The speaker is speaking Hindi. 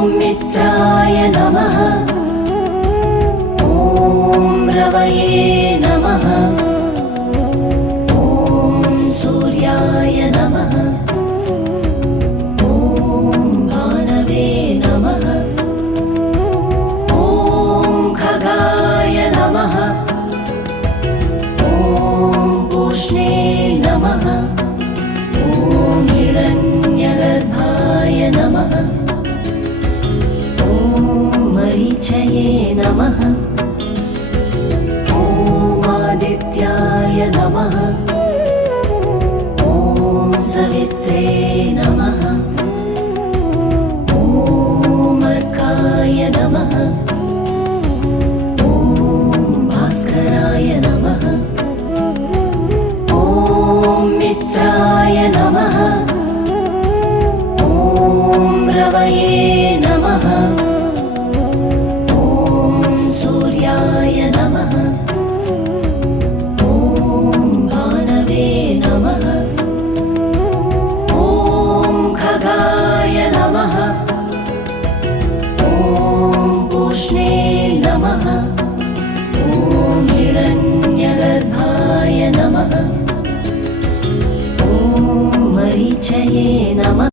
मित्राय नमः। ॐ रवये नमः। ॐ सूर्याय नमः। ॐ भानवे नमः। ॐ खगाय नमः। ॐ पूष्णे नमः। ॐ हिरण्यगर्भाय नमः। मरीचये नमः। ॐ आदित्याय नमः। ॐ सवित्रे नमः। ॐ अर्काय नमः। ॐ भास्कराय नमः। ॐ मित्राय नमः। ॐ रवये नमः। नमः। ॐ भानवे नमः। ॐ खगाय नमः। ॐ पूष्णे नमः। ॐ हिरण्यगर्भाय नमः। ॐ मरीचये नमः।